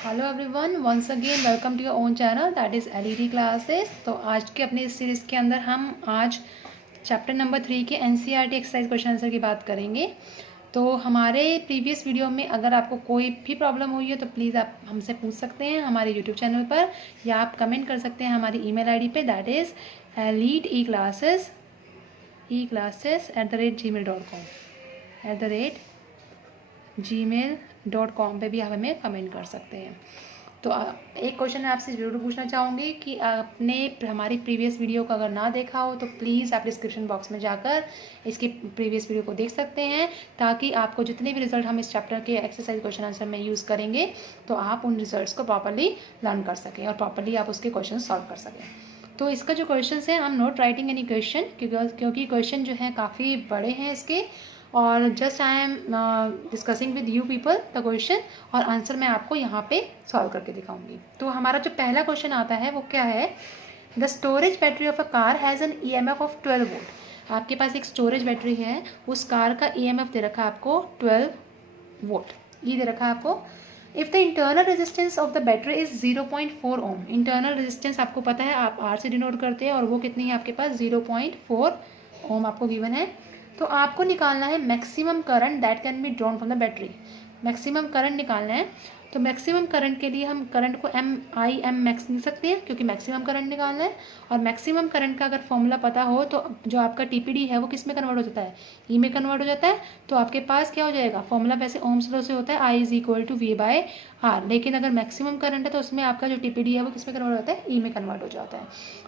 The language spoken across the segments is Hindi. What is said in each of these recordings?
Hello everyone, once again welcome to your own channel that is LED classes. तो आज के अपने इस सीरीज़ के अंदर हम आज चैप्टर नंबर 3 के एनसीईआरटी एक्सरसाइज क्वेश्चन आंसर की बात करेंगे। तो हमारे प्रीवियस वीडियो में अगर आपको कोई भी प्रॉब्लम हुई है तो प्लीज़ आप हमसे पूछ सकते हैं हमारे यूट्यूब चैनल पर, या आप कमेंट कर सकते हैं हमारी ईमेल आईडी पे दैट इज़ eliteclasses@gmail.com gmail.com पे भी आप हमें कमेंट कर सकते हैं। तो एक क्वेश्चन मैं आपसे ज़रूर पूछना चाहूँगी कि आपने हमारी प्रीवियस वीडियो को अगर ना देखा हो तो प्लीज़ आप डिस्क्रिप्शन बॉक्स में जाकर इसकी प्रीवियस वीडियो को देख सकते हैं, ताकि आपको जितने भी रिजल्ट हम इस चैप्टर के एक्सरसाइज क्वेश्चन आंसर में यूज़ करेंगे तो आप उन रिजल्ट्स को प्रॉपरली लर्न कर सकें और प्रॉपरली आप उसके क्वेश्चन सॉल्व कर सकें। तो इसका जो क्वेश्चन है, I am not writing any question क्योंकि क्वेश्चन जो है काफ़ी बड़े हैं इसके, और just I am discussing with you people the question, और आंसर मैं आपको यहाँ पे सॉल्व करके दिखाऊंगी। तो हमारा जो पहला क्वेश्चन आता है वो क्या है, the storage battery of a car has an EMF of 12 volt. आपके पास एक स्टोरेज बैटरी है, उस कार का ईएमएफ दे रखा है आपको 12 वोल्ट, ये दे रखा है आपको। If the internal resistance of the battery is 0.4 ohm, internal resistance आपको पता है, आप आर से डिनोट करते हैं, और वो कितनी है आपके पास 0.4 ओम आपको गिवन है। तो आपको निकालना है maximum current that can be drawn from the battery. Maximum current निकालना है, तो मैक्सिमम करंट के लिए हम करंट को एम मैक्स लिख सकते हैं क्योंकि मैक्सिमम करंट निकालना है। और मैक्सिमम करंट का अगर फॉर्मूला पता हो तो जो आपका टीपीडी है वो किस में कन्वर्ट हो जाता है, ई में कन्वर्ट हो जाता है। तो आपके पास क्या हो जाएगा, फॉर्मूला वैसे ओम्स लॉ से होता है I is equal to V by R, लेकिन अगर मैक्सिमम करंट है तो उसमें आपका जो टीपीडी है वो किस में कन्वर्ट होता है, ई में कन्वर्ट हो जाता है।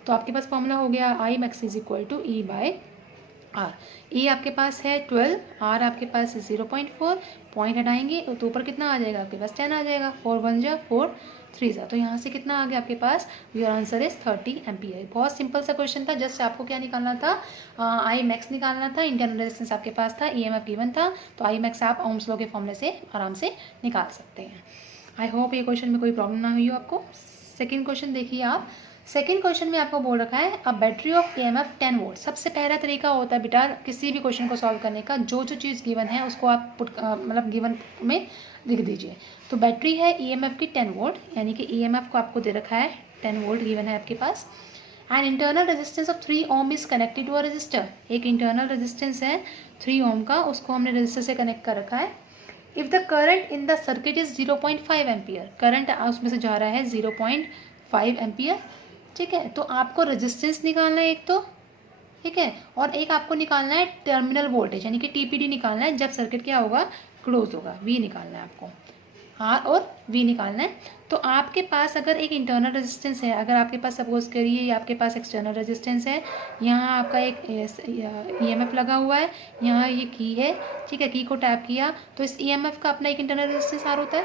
तो आपके पास फॉर्मूला हो गया I max is equal to E by R. E आपके पास है 12, आर आपके पास 0.4, पॉइंट हटाएंगे तो ऊपर कितना आ जाएगा आपके पास 10 आ जाएगा, 4 1 जा 4 3 जा, तो यहाँ से कितना आ गया आपके पास, योर आंसर इज 30 एम्पियर। बहुत सिंपल सा क्वेश्चन था, जस्ट आपको क्या निकालना था, आई मैक्स निकालना था, इंटरनल रेजिस्टेंस आपके पास था, ईएमएफ गिवन था, तो आई मैक्स आप ओम्स लॉ के फॉर्मूले से आराम से निकाल सकते हैं। आई होप ये क्वेश्चन में कोई प्रॉब्लम ना हुई हो आपको। सेकेंड क्वेश्चन देखिए आप, सेकेंड क्वेश्चन में आपको बोल रखा है a battery of EMF 10 volt. सबसे पहला तरीका होता है बेटा किसी भी क्वेश्चन को सॉल्व करने का, जो चीज़ गिवन है उसको आप मतलब गिवन में लिख दीजिए। तो बैटरी है ईएमएफ की 10 वोल्ट, यानी कि ईएमएफ को आपको दे रखा है 10 वोल्ट गिवन है आपके पास। And internal resistance of 3 ohm is connected to a resistor. एक इंटरनल रेजिस्टेंस है 3 ओम का, उसको हमने रजिस्टर से कनेक्ट कर रखा है। If the current in the circuit is 0.5 ampere, current उसमें से जा रहा है 0.5 एम्पियर, ठीक है। तो आपको रेजिस्टेंस निकालना है एक तो, ठीक है, और एक आपको निकालना है टर्मिनल वोल्टेज यानी कि टीपीडी निकालना है, जब सर्किट क्या होगा, क्लोज होगा, वी निकालना है आपको, आर और वी निकालना है। तो आपके पास अगर एक इंटरनल रेजिस्टेंस है, अगर आपके पास सपोज करिए आपके पास एक्सटर्नल रेजिस्टेंस है, यहाँ आपका एक ईएमएफ लगा हुआ है, यहाँ ये की है, ठीक है, की को टैप किया तो इस ईएमएफ का अपना एक इंटरनल रेजिस्टेंस आर होता है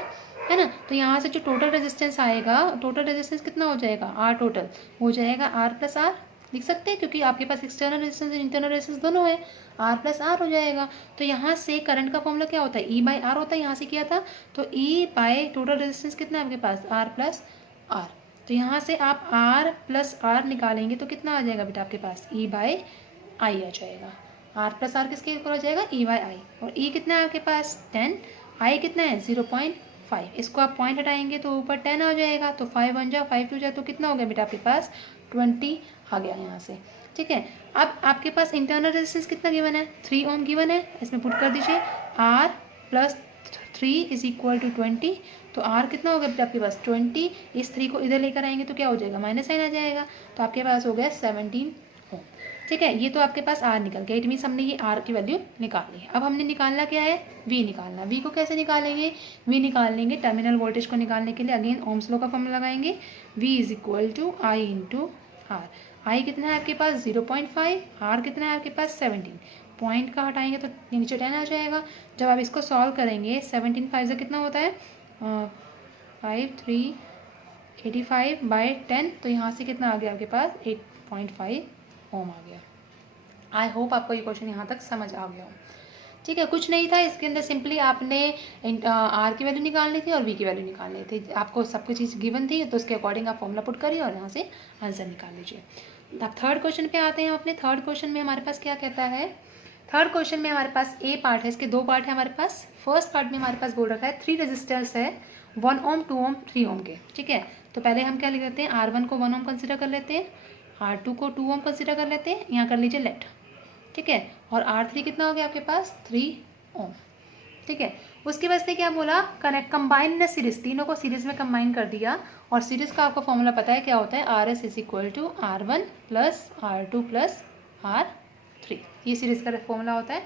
ना। तो यहाँ से जो टोटल रेजिस्टेंस आएगा, टोटल रेजिस्टेंस कितना हो जाएगा, आर टोटल हो जाएगा आर प्लस आर, लिख सकते हैं क्योंकि आपके पास एक्सटर्नल रेजिस्टेंस और इंटरनल रेजिस्टेंस दोनों है, आर प्लस आर हो जाएगा। तो यहाँ से करंट का फॉर्मूला क्या होता है, ई बाई आर होता है, यहाँ से किया था, तो ई बाय टोटल रेजिस्टेंस कितना है आपके पास, आर प्लस आर। तो यहाँ से आप आर प्लस आर निकालेंगे तो कितना आ जाएगा बेटा आपके पास, ई बाय आई आ जाएगा। आर प्लस आर किसके इक्वल हो जाएगा, ई बाई आई, और ई कितना है आपके पास 10, आई कितना है 0.5, इसको आप पॉइंट हटाएंगे तो ऊपर 10 आ जाएगा, तो 5 1 जा 5 2 जा, तो कितना हो गया बेटा आपके पास 20 आ गया यहाँ से, ठीक है। अब आपके पास इंटरनल रेजिस्टेंस कितना गिवन है, 3 ओम गिवन है, इसमें पुट कर दीजिए R plus 3 is equal to 20, तो आर कितना हो गया आपके पास 20, इस 3 को इधर लेकर आएंगे तो क्या हो जाएगा, माइनस साइन आ जाएगा, तो आपके पास हो गया 17 ओम, ठीक है। ये तो आपके पास आर निकल गया, इट मीन्स हमने ये आर की वैल्यू निकाल ली। अब हमने निकालना क्या है, वी निकालना। वी को कैसे निकालेंगे, वी निकालेंगे टर्मिनल वोल्टेज को निकालने के लिए अगेन ओम्स लॉ का फॉर्मूला लगाएंगे, V is equal to I into R. I कितना है आपके पास 0.5, आर कितना है आपके पास 17, पॉइंट का हटाएंगे तो नीचे 10 आ जाएगा। जब आप इसको सॉल्व करेंगे 17 5 से कितना होता है 5 3 85 बाई 10, तो यहाँ से कितना आ गया आपके पास 8.5 ओम आ गया। आई होप आपको ये क्वेश्चन यहाँ तक समझ आ गया हो, ठीक है। कुछ नहीं था इसके अंदर, सिंपली आपने आर की वैल्यू निकालनी थी और वी की वैल्यू निकालनी थी, आपको सब कुछ चीज़ गिवन थी तो उसके अकॉर्डिंग आप फॉर्मूला पुट करिए और यहाँ से आंसर निकाल लीजिए। अब थर्ड क्वेश्चन पे आते हैं अपने। थर्ड क्वेश्चन में हमारे पास क्या कहता है, थर्ड क्वेश्चन में हमारे पास ए पार्ट है, इसके दो पार्ट है हमारे पास। फर्स्ट पार्ट में हमारे पास बोल रखा है 3 रेजिस्टर्स है 1 ओम, 2 ओम, 3 ओम के, ठीक है। तो पहले हम क्या लिख लेते हैं, R1 को 1 ओम कंसिडर कर लेते हैं, R2 को 2 ओम कंसिडर कर लेते हैं, यहाँ कर लीजिए लेट, ठीक है। और R3 कितना हो गया आपके पास 3 ओम, ठीक है। उसके बाद से क्या बोला, कनेक्ट कंबाइन इन सीरीज, तीनों को सीरीज में कंबाइन कर दिया। और सीरीज का आपको फॉर्मूला पता है क्या होता है, RS is equal to R1 plus R2 plus R3, ये सीरीज का फॉर्मूला होता है।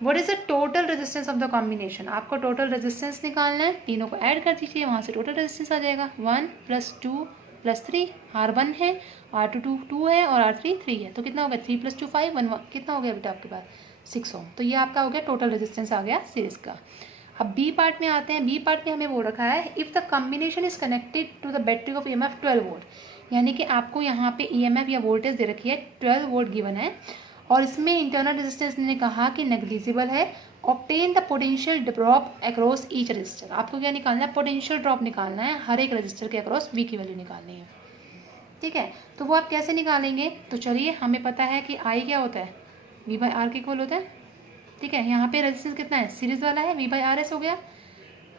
What is the total resistance of the combination, आपको टोटल रेजिस्टेंस निकालना है, तीनों को ऐड कर दीजिए, वहाँ से टोटल रेजिस्टेंस आ जाएगा 1 + 2 + 3, R1 है, R2 2 है और R3 3 है, तो कितना हो गया 3 + 2 5 1 कितना हो गया बेटा आपके पास 6 ओम। तो ये आपका हो गया टोटल रेजिस्टेंस आ गया सीरीज का। अब बी पार्ट में आते हैं, बी पार्ट में हमें वो रखा है, if the combination is connected to the battery of EMF 12 volt, यानी कि आपको यहाँ पे EMF या वोल्टेज दे रखी है 12 वोल्ट गिवन है, और इसमें इंटरनल रेजिस्टेंस ने कहा कि नेग्लिजिबल है। Obtain the potential drop across each resistor, आपको क्या निकालना है, पोटेंशियल ड्रॉप निकालना है, हर एक रजिस्टर के अक्रॉस V की वैल्यू निकालनी है, ठीक है। तो वो आप कैसे निकालेंगे, तो चलिए हमें पता है कि I क्या होता है, V/R के इक्वल होता है, ठीक है। यहाँ पे रेजिस्टेंस कितना है, सीरीज वाला है, V/RS हो गया,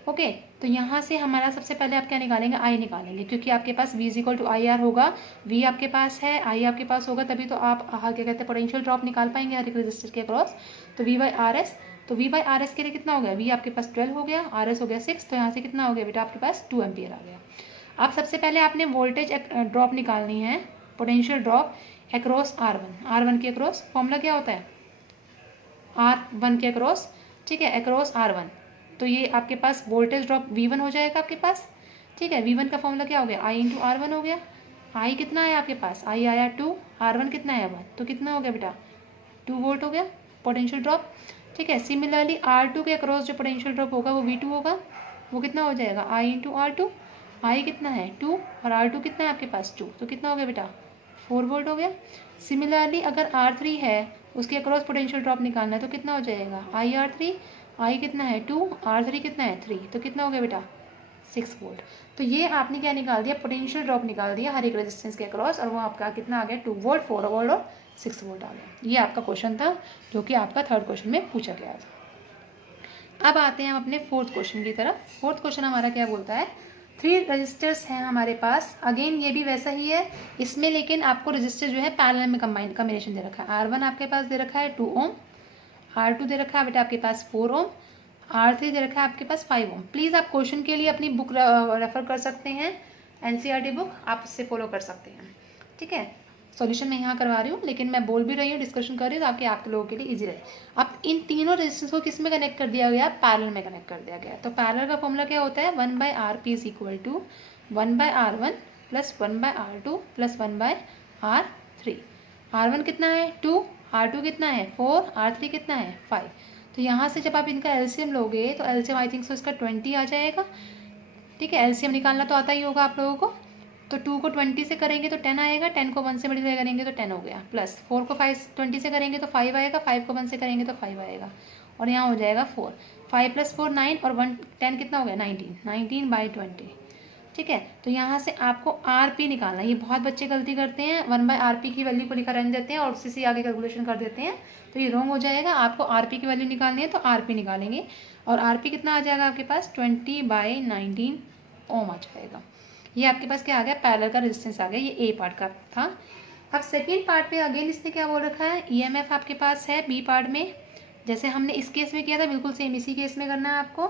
ओके। तो यहाँ से हमारा सबसे पहले आप क्या निकालेंगे, I निकालेंगे, क्योंकि आपके पास V = IR होगा, V आपके पास है, I आपके पास होगा, तभी तो आप क्या कहते हैं पोटेंशियल ड्रॉप निकाल पाएंगे हर एक रजिस्टर के अक्रॉस। तो V/RS, तो V/RS के लिए कितना हो गया, V आपके पास 12 हो गया, RS हो गया 6, तो यहाँ से कितना हो गया बेटा आपके पास 2 एम्पियर आ गया। अब सबसे पहले आपने वोल्टेज ड्रॉप निकालनी है, पोटेंशियल ड्रॉप अक्रॉस R1 के अक्रॉस, फॉर्मूला क्या होता है R1 के अक्रॉस, ठीक है, अक्रॉस R1, तो ये आपके पास वोल्टेज ड्रॉप V1 हो जाएगा आपके पास, ठीक है। V1 का फॉर्मूला क्या हो गया, I × R1 हो गया, I कितना है आपके पास, I आया 2, R1 कितना है 1, तो कितना हो गया बेटा 2 वोल्ट हो गया पोटेंशियल ड्रॉप, ठीक है। सिमिलरली R2 के अक्रॉस जो पोटेंशियल ड्रॉप होगा वो V2 होगा, वो कितना हो जाएगा I × R2, I कितना है 2 और R2 कितना है आपके पास 2, तो कितना हो गया बेटा 4 वोल्ट हो गया। सिमिलरली अगर R3 है, उसके अक्रॉस पोटेंशियल ड्रॉप निकालना है, तो कितना हो जाएगा IR3, I कितना है 2, R3 कितना है 3, तो कितना हो गया बेटा 6 वोल्ट। तो ये आपने क्या निकाल दिया, पोटेंशियल ड्रॉप निकाल दिया हर एक रेजिस्टेंस के अक्रॉस, और वो आपका कितना आ गया 2 वोल्ट, 4 वोल्ट और 6 वोल्ट आ गया। ये आपका क्वेश्चन था जो कि आपका थर्ड क्वेश्चन में पूछा गया था। अब आते हैं हम अपने फोर्थ क्वेश्चन की तरफ। फोर्थ क्वेश्चन हमारा क्या बोलता है, 3 रजिस्टर्स हैं हमारे पास, अगेन ये भी वैसा ही है, इसमें लेकिन आपको रजिस्टर जो है पैरेलल में कॉम्बिनेशन दे रखा है। R1 आपके पास दे रखा है 2 ओम, R2 दे रखा है बेटा आपके पास 4 ओम, R3 दे रखा है आपके पास 5 ओम। प्लीज़ आप क्वेश्चन के लिए अपनी बुक रेफर कर सकते हैं, NCERT बुक, आप उससे फॉलो कर सकते हैं, ठीक है। सॉल्यूशन मैं यहाँ करवा रही हूँ, लेकिन मैं बोल भी रही हूँ, डिस्कशन कर रही हूँ, ताकि आप लोगों के लिए इजी रहे। अब इन तीनों रेजिस्टेंस को किस में कनेक्ट कर दिया गया, पैरेलल में कनेक्ट कर दिया गया। तो पैरेलल का फॉर्मूला क्या होता है, 1/RP = 1/R1 + 1/R2 + 1/R3। R1 कितना है 2, R2 कितना है 4, R3 कितना है 5। तो यहाँ से जब आप इनका LCM लोगे तो LCM आई थिंक सो इसका 20 आ जाएगा, ठीक है। LCM निकालना तो आता ही होगा आप लोगों को। तो 2 को 20 से करेंगे तो 10 आएगा, 10 को 1 से मल्टीप्लाई करेंगे तो 10 हो गया, प्लस 4 को 20 से करेंगे तो 5 आएगा, 5 को 1 से करेंगे तो 5 आएगा, और यहाँ हो जाएगा 4, 5 + 4 9 और 1 10 कितना हो गया 19/20, ठीक है। तो यहाँ से आपको RP निकालना है। ये बहुत बच्चे गलती करते हैं, 1/RP की वैल्यू को लिखा रहने देते हैं और उसी से आगे कैलकुलेशन कर देते हैं, तो ये रॉन्ग हो जाएगा। आपको RP की वैल्यू निकालनी है तो RP निकालेंगे, और RP कितना आ जाएगा आपके पास 20/19 ओम आ जाएगा। ये आपके पास क्या आ गया, पैरेलल का रेजिस्टेंस आ गया। ये ए पार्ट का था। अब सेकेंड पार्ट में अगेन इसने क्या बोल रखा है, EMF आपके पास है बी पार्ट में, जैसे हमने इस केस में किया था बिल्कुल सेम इसी केस में करना है आपको,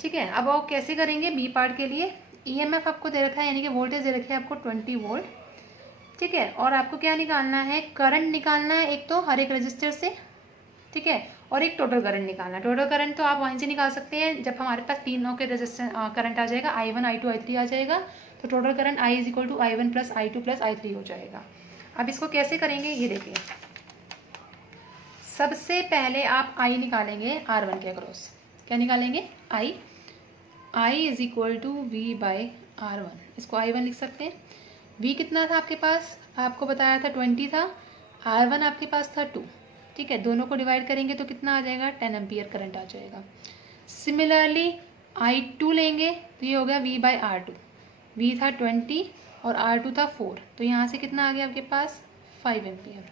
ठीक है। अब वो कैसे करेंगे, बी पार्ट के लिए EMF आपको दे रखा है, यानी कि वोल्टेज दे रखी है आपको 20 वोल्ट, ठीक है। और आपको क्या निकालना है, करंट निकालना है एक तो हर एक रजिस्टर से, ठीक है, और एक टोटल करंट निकालना है। टोटल करंट तो आप वहीं से निकाल सकते हैं जब हमारे पास तीनों के रजिस्टर करंट आ जाएगा, I1 I2 I3 आ जाएगा, तो total current I = I1 + I2 + I3 हो जाएगा। अब इसको कैसे करेंगे ये देखिए, सबसे पहले आप I निकालेंगे R1 के अक्रॉस, क्या निकालेंगे I = V/R1, इसको I1 लिख सकते हैं। V कितना था आपके पास, आपको बताया था 20 था, R1 आपके पास था 2, ठीक है। दोनों को डिवाइड करेंगे तो कितना आ जाएगा 10 एम्पियर करंट आ जाएगा। सिमिलरली I2 लेंगे तो ये हो गया V/R2, V था 20 और R2 था 4, तो यहाँ से कितना आ गया आपके पास 5 एम्पियर।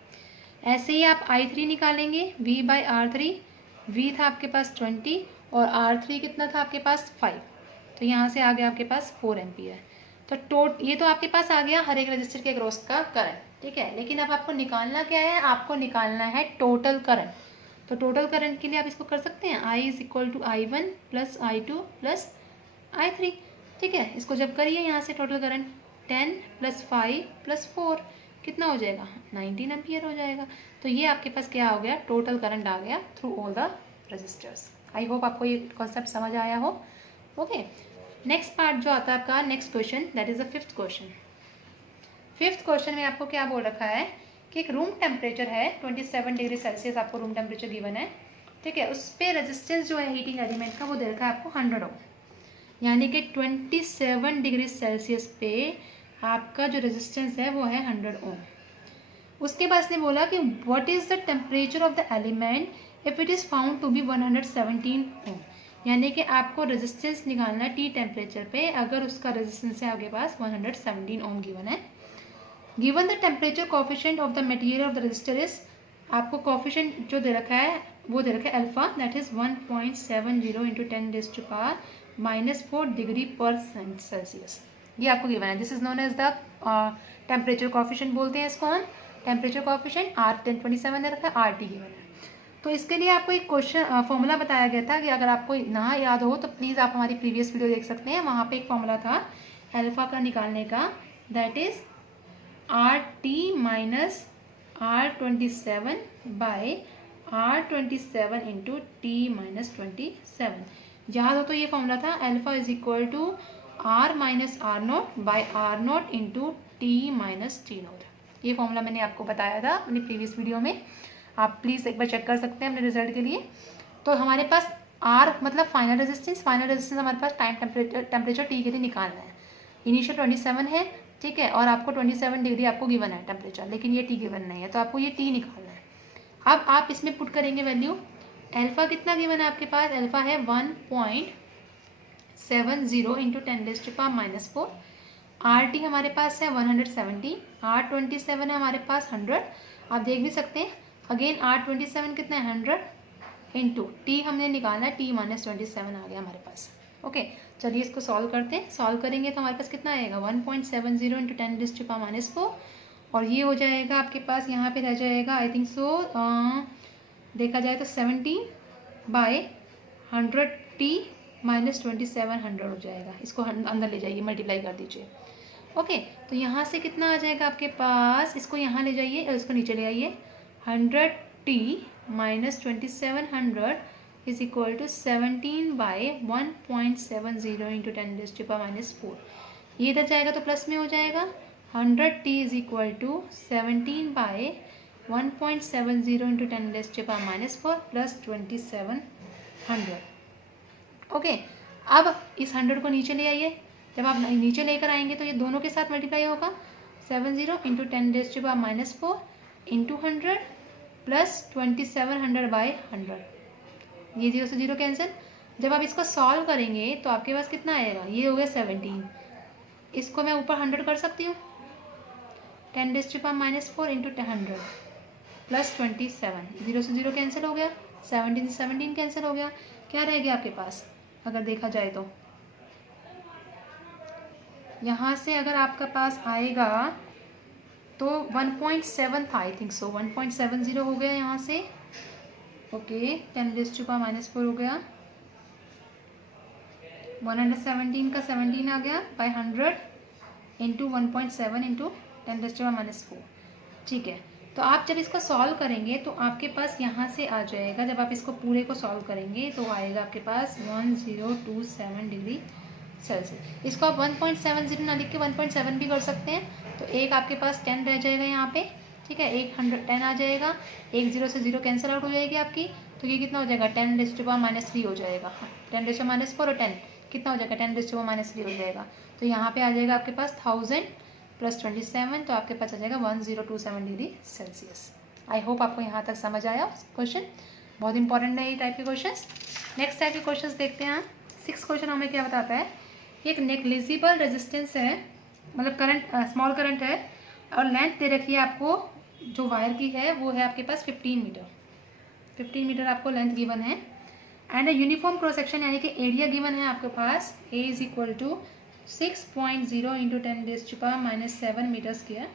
ऐसे ही आप I3 निकालेंगे, V/R3, V था आपके पास 20 और R3 कितना था आपके पास 5, तो यहाँ से आ गया आपके पास 4 एम्पियर। तो ये तो आपके पास आ गया हर एक रजिस्टर के अक्रॉस का करंट, ठीक है। लेकिन अब आपको निकालना क्या है, आपको निकालना है टोटल करंट। तो टोटल करंट के लिए आप इसको कर सकते हैं I is equal to I1 plus I2 plus I3, ठीक है। इसको जब करिए यहाँ से टोटल करंट 10 प्लस 5 प्लस 4 कितना हो जाएगा, 19 एम्पियर हो जाएगा। तो ये आपके पास क्या हो गया, टोटल करंट आ गया through all the resistors. I hope आपको ये कॉन्सेप्ट समझ आया हो। ओके, नेक्स्ट पार्ट जो आता है आपका next question, that is the fifth question. Fifth question में आपको क्या बोल रखा है कि एक रूम टेम्परेचर है 27 डिग्री सेल्सियस, आपको रूम टेम्परेचर गिवन है, ठीक है। उस पर रेजिस्टेंस जो है हीटिंग एलिमेंट का वो दे रखा है आपको 100 ओम, यानी कि 27 डिग्री सेल्सियस पे आपका जो रेजिस्टेंस है वो है 100 ओम। उसके बाद ने बोला कि what is the temperature of the element if it is found to be 117 ohm, यानी कि आपको रेजिस्टेंस निकालना है टी टेम्परेचर पे अगर उसका रेजिस्टेंस है आपके पास 117 ओम गिवन है। Given the temperature coefficient of the material of the resistor is, आपको कोफिशिएंट जो दे रखा है वो दे रखा है alpha, that is 1.70 into 10⁻⁻⁴ degree per Celsius, ये आपको गिवन है। This is known as the temperature coefficient बोलते हैं इसको हम, टेम्परेचर कोफिशिएंट R1027 दे रखा है, RT गिवन है। तो इसके लिए आपको एक क्वेश्चन फॉर्मूला बताया गया था कि अगर आपको ना याद हो तो प्लीज़ आप हमारी प्रीवियस वीडियो देख सकते हैं, वहाँ पे एक फॉर्मूला था अल्फा का निकालने का, that is RT minus R27 by R27 into T-27। याद हो तो ये फॉर्मूला था alpha is equal to R minus R0 by R0 into T-T0। ये फॉर्मूला मैंने आपको बताया था अपनी प्रीवियस वीडियो में, आप प्लीज़ एक बार चेक कर सकते हैं अपने रिजल्ट के लिए। तो हमारे पास R मतलब फाइनल रेजिस्टेंस हमारे पास टाइम टेम्परेचर T के लिए निकालना है। इनिशियल 27 है, ठीक है, और आपको 27 डिग्री आपको गिवन है टेम्परेचर, लेकिन ये T गिवन नहीं है, तो आपको ये T निकालना है। अब आप इसमें पुट करेंगे वैल्यू, अल्फा कितना गिवन है आपके पास, अल्फा है 1.70 इंटू 10⁻⁻⁴, RT हमारे पास है 170, R27 है हमारे पास 100, आप देख भी सकते हैं अगेन R27 कितना है 100 इंटू T हमने निकाला है T-27 आ गया हमारे पास। ओके, चलिए इसको सॉल्व करते हैं। सॉल्व करेंगे तो हमारे पास कितना आएगा 1.70 इंटू 10⁻⁻⁴, और ये हो जाएगा आपके पास यहाँ पे रह जाएगा आई थिंक सो देखा जाए तो 17 बाय 100 T-27 हो जाएगा। इसको अंदर ले जाइए, मल्टीप्लाई कर दीजिए। ओके, तो यहाँ से कितना आ जाएगा आपके पास, इसको यहाँ ले जाइए और इसको नीचे ले आइए, 100 T-27 is equal to 17 by 1.70 into 10⁻⁴। ये इधर जाएगा तो प्लस में हो जाएगा, 100 T is equal to 17 by 1.70 into 10⁻⁴ plus 2700। Okay, अब इस 100 को नीचे ले आइए, जब आप नीचे लेकर आएंगे तो ये दोनों के साथ मल्टीप्लाई होगा, 70 इंटू 10⁻⁻⁴ इंटू 100 प्लस 2700 बाय 100, ये 0 से 0 कैंसिल। जब आप इसको सॉल्व करेंगे तो आपके पास कितना आएगा, ये हो गया 17, इसको मैं ऊपर 100 कर सकती हूँ, 10⁻⁴ इंटू 100 प्लस 27, 0 से 0 कैंसिल हो गया, 17 से 17 कैंसिल हो गया, क्या रह गया आपके पास अगर देखा जाए तो, यहाँ से अगर आपका पास आएगा तो 1.7 था आई थिंक सो, 1.70 हो गया यहाँ से। ओके, 10⁻⁻⁴ हो गया, 117 का 17 आ गया बाय 100 इंटू 1.7 इंटू 10⁻⁴, ठीक है। तो आप जब इसको सॉल्व करेंगे तो आपके पास यहाँ से आ जाएगा, जब आप इसको पूरे को सॉल्व करेंगे तो आएगा आपके पास 1027 डिग्री सेल्सियस। इसको आप 1.70 ना लिख के 1.7 भी कर सकते हैं, तो एक आपके पास 10 रह जाएगा यहाँ पे, ठीक है, एक 10 आ जाएगा, एक 0 से 0 कैंसिल आउट हो जाएगी आपकी, तो ये कितना हो जाएगा 10⁻³ हो जाएगा, 10⁻⁴ और 10 कितना हो जाएगा 10⁻³ हो जाएगा। तो यहाँ पे आ जाएगा आपके पास 1000 प्लस 27, तो आपके पास आ जाएगा 1027 डिग्री सेल्सियस। आई होप आपको यहाँ तक समझ आया क्वेश्चन, बहुत इंपॉर्टेंट है ये टाइप के क्वेश्चन। नेक्स्ट टाइप के क्वेश्चन देखते हैं। 6 क्वेश्चन हमें क्या बताता है, एक नेग्लिजिबल रेजिस्टेंस है, मतलब करंट स्मॉल करंट है, और लेंथ दे रखी है आपको जो वायर की है वो है आपके पास 15 मीटर, 15 मीटर आपको लेंथ गिवन है, एंड यूनिफॉर्म क्रॉस सेक्शन यानी कि एरिया गिवन है आपके पास A is equal to 6.0 into 10⁻⁻7 metre square.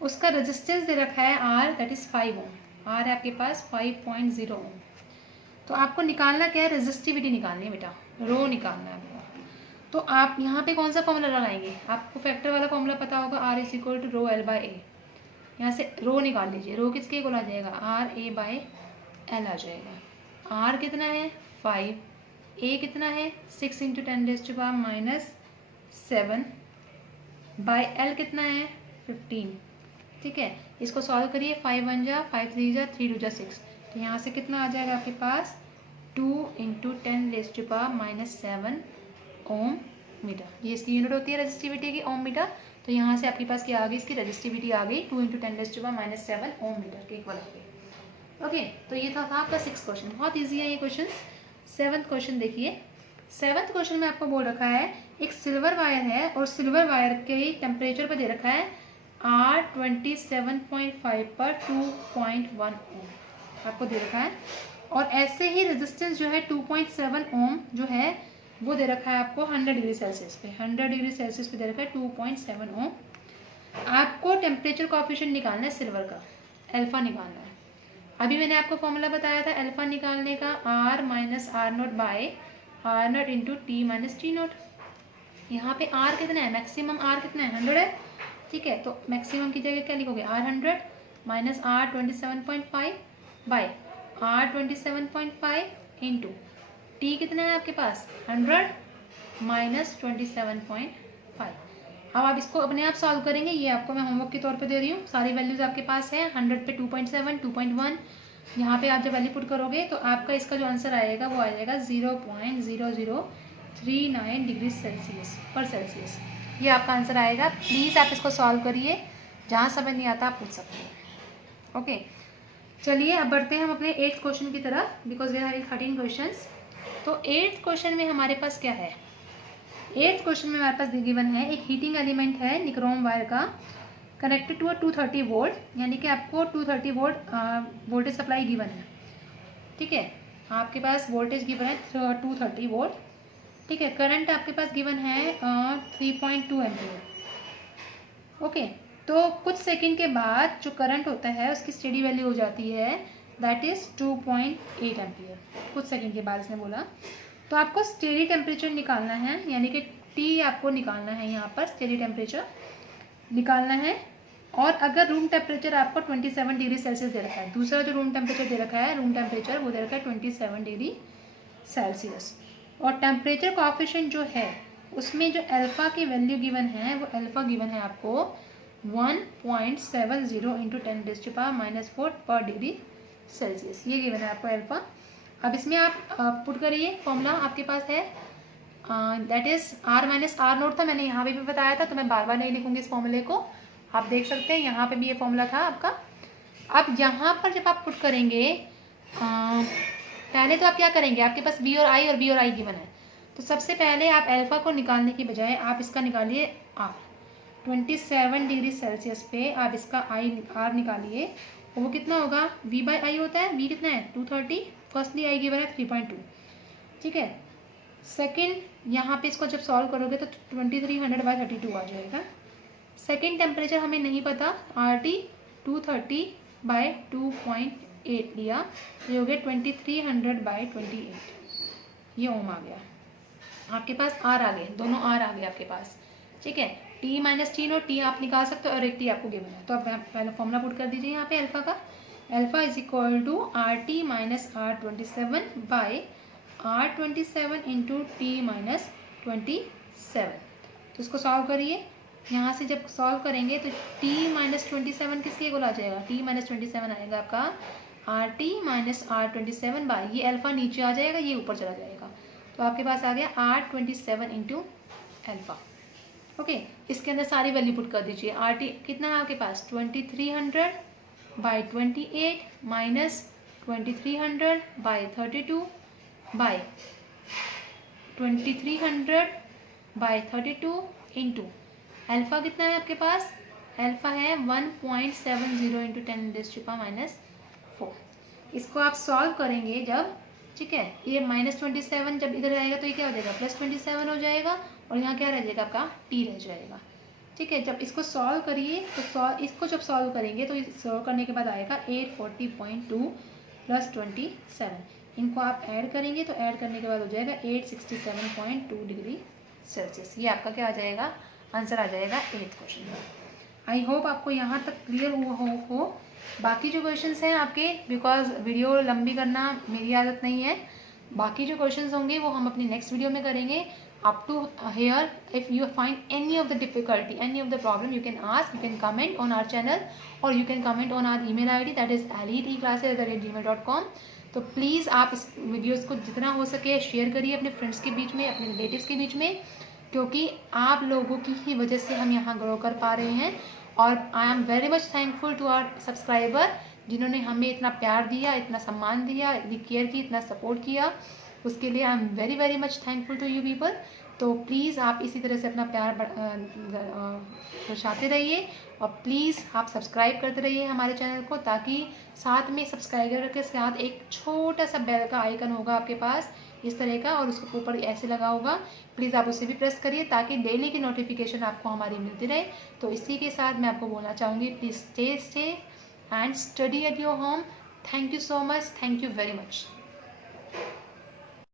उसका रेजिस्टेंस दे रखा है R, that is 5 ohm. R है आपके पास 5.0 ओम। तो आपको निकालना क्या है, रेजिस्टिविटी निकालनी है बेटा, रो निकालना है आपको। तो आप यहाँ पे कौन सा फॉर्मूला लगाएंगे, आपको फैक्टर वाला फॉर्मूला पता होगा, R is equal to rho L by A. यहाँ से रो निकाल लीजिए, रो किसके इक्वल आ जाएगा, आर ए बाई एल आ जाएगा। आर कितना है 5, ए कितना है 6 इंटू 10⁻⁻7 बाई एल कितना है 15। ठीक है, इसको सॉल्व करिए, 5 1 जा 5 3 जा 3 2 जा 6। तो यहाँ से कितना आ जाएगा आपके पास 2 इंटू 10⁻⁻7 ओम मीटर। ये इसकी यूनिट होती है रेजिस्टिविटी की, ओम मीटर। तो यहाँ से आपके पास क्या आ गई, इसकी रेजिस्टिविटी आ गई 2 इंटू 10⁻⁻7 ओम मीटर के इक्वल आ गई। ओके, तो ये था आपका 6th क्वेश्चन, बहुत ईजी है ये क्वेश्चन। 7th क्वेश्चन देखिए। 7th क्वेश्चन में आपको बोल रखा है एक सिल्वर वायर है और सिल्वर वायर के टेम्परेचर पर दे रखा है R 27.5 पर 2.1 ओम आपको दे रखा है। और ऐसे ही रेजिस्टेंस जो है 2.7 ओम जो है वो दे रखा है आपको 100 डिग्री सेल्सियस पे, 100 डिग्री सेल्सियस पे दे रखा है 2.7 ओम। आपको टेम्परेचर कोएफिशिएंट निकालना है सिल्वर का, अल्फा निकालना है। अभी मैंने आपको फॉर्मूला बताया था अल्फा निकालने का, R minus R naught by R naught into T minus T naught. यहाँ पे R कितना है, मैक्सिमम R कितना है 100 है। ठीक है, तो मैक्सिमम की जगह क्या लिखोगे, R 100 minus R 27.5 by R 27.5 into T कितना है आपके पास 100 माइनस 27.5। अब आप इसको अपने आप सॉल्व करेंगे, ये आपको मैं होमवर्क के तौर पे दे रही हूँ। सारी वैल्यूज आपके पास है, 100 पे 2.7 2.1। यहाँ पे आप जब वैल्यू पुट करोगे तो आपका इसका जो आंसर आएगा वो आ जाएगा 0.0039 डिग्री सेल्सियस पर सेल्सियस। ये आपका आंसर आएगा। प्लीज़ आप इसको सॉल्व करिए, जहाँ समझ नहीं आता आप पूछ सकते हैं। ओके, चलिए अब बढ़ते हैं हम अपने 8th क्वेश्चन की तरफ, because we are having 13 questions. तो 8th क्वेश्चन में हमारे पास क्या है, 8th क्वेश्चन में हमारे पास गिवन है एक हीटिंग एलिमेंट है निक्रोम वायर का, कनेक्टेड टू 230 वोल्ट, यानी कि आपको 230 वोल्ट वोल्टेज सप्लाई गिवन है। ठीक है, आपके पास वोल्टेज गिवन है 230 वोल्ट। ठीक है, करंट आपके पास गिवन है 3.2 एम्पियर। ओके, तो कुछ सेकंड के बाद जो करंट होता है उसकी स्टेडी वैल्यू हो जाती है दैट इज 2.8 एम्पियर। कुछ सेकंड के बाद इसने बोला, तो आपको स्टेडी टेम्परेचर निकालना है, यानी कि टी आपको निकालना है, यहाँ पर स्टेडी टेम्परेचर निकालना है। और अगर रूम टेम्परेचर आपको 27 डिग्री सेल्सियस दे रखा है, दूसरा जो रूम टेम्परेचर दे रखा है, रूम टेम्परेचर वो दे रखा है 27 डिग्री सेल्सियस। और टेम्परेचर कोएफिशिएंट जो है उसमें जो अल्फा की वैल्यू गिवन है वो अल्फा गिवन है आपको 1.70 इंटू 10⁻⁻4 पर डिग्री सेल्सियस, ये गिवन है आपको अल्फा। अब इसमें आप पुट करिए, फॉर्मूला आपके पास है that is R minus R naught था, मैंने यहाँ पे भी बताया था, तो मैं बार बार नहीं लिखूंगी इस फॉर्मूले को, आप देख सकते हैं यहाँ पे भी ये फॉर्मूला था आपका। अब यहाँ पर जब आप पुट करेंगे पहले तो आप क्या करेंगे, आपके पास B और I गिवन है, तो सबसे पहले आप अल्फा को निकालने की बजाय आप इसका निकालिए R। 27 डिग्री सेल्सियस पे आप इसका R निकालिए, वो कितना होगा, V बाई आई होता है, V कितना है 230, फर्स्टली I गिवन है 3.2। ठीक है, सेकेंड यहाँ पे इसको जब सॉल्व करोगे तो 2300 बाई 32 आ जाएगा। सेकेंड टेम्परेचर हमें नहीं पता, RT 230 बाई 2.8 लिया, ये हो गया 2300 बाई 28, ये ओम आ गया आपके पास। R आ गए, दोनों R आ गए आपके पास। ठीक है, T minus T note, T आप निकाल सकते हो और एक T आपको गिवन है, तो आप पहले फॉर्मूला पुट कर दीजिए यहाँ पे अल्फा का। Alpha is equal to RT minus R27 by R27 into T minus 27। तो इसको सॉल्व करिए, यहाँ से जब सॉल्व करेंगे तो t माइनस 27 किसके इक्वल आ जाएगा, t माइनस 27 आएगा आपका RT माइनस R27 बाई, ये अल्फा नीचे आ जाएगा, ये ऊपर चला जाएगा, तो आपके पास आ गया R27 इंटू अल्फा। ओके, इसके अंदर सारी वैल्यू पुट कर दीजिए। RT कितना है आपके पास 2300 by 28 minus 2300 by 32 by 2300 by 32 into alpha कितना है आपके पास, अल्फा है 1.70 इंटू 10⁻⁻4। इसको आप सॉल्व करेंगे जब ठीक है। ये -27 जब इधर आएगा तो ये क्या हो जाएगा, +27 हो जाएगा, और यहाँ क्या रह जाएगा आपका t रह जाएगा। ठीक है, जब इसको सॉल्व करिए तो इसको जब सॉल्व करेंगे तो सॉल्व करने के बाद आएगा 840.2 + 27, इनको आप ऐड करेंगे तो ऐड करने के बाद हो जाएगा 867.2 डिग्री सेल्सियस। ये आपका क्या आ जाएगा, आंसर आ जाएगा 8th क्वेश्चन का। आई होप आपको यहाँ तक क्लियर हुआ हो। बाकी जो क्वेश्चंस हैं आपके, बिकॉज वीडियो लंबी करना मेरी आदत नहीं है, बाकी जो क्वेश्चंस होंगे वो हम अपनी नेक्स्ट वीडियो में करेंगे। up to here, if you find any of the difficulty, any of the problem, you can ask, you can comment on our channel, or you can comment on our email id, that is aliteclasses@gmail.com। तो प्लीज़ आप इस वीडियोस को जितना हो सके शेयर करिए अपने फ्रेंड्स के बीच में, अपने रिलेटिव्स के बीच में, क्योंकि आप लोगों की ही वजह से हम यहाँ ग्रो कर पा रहे हैं। और I am very much thankful to our subscriber, जिन्होंने हमें इतना प्यार दिया, इतना सम्मान दिया, इतनी केयर की, इतना सपोर्ट किया, उसके लिए I am very very much thankful to you people. तो प्लीज़ आप इसी तरह से अपना प्यार दर्शाते रहिए, और प्लीज़ आप सब्सक्राइब करते रहिए हमारे चैनल को, ताकि साथ में सब्सक्राइबर के साथ एक छोटा सा बेल का आइकन होगा आपके पास इस तरह का, और उसके ऊपर ऐसे लगा होगा, प्लीज़ आप उसे भी प्रेस करिए ताकि डेली की नोटिफिकेशन आपको हमारी मिलती रहे। तो इसी के साथ मैं आपको बोलना चाहूँगी, please stay safe and study at your home. Thank you so much, thank you very much.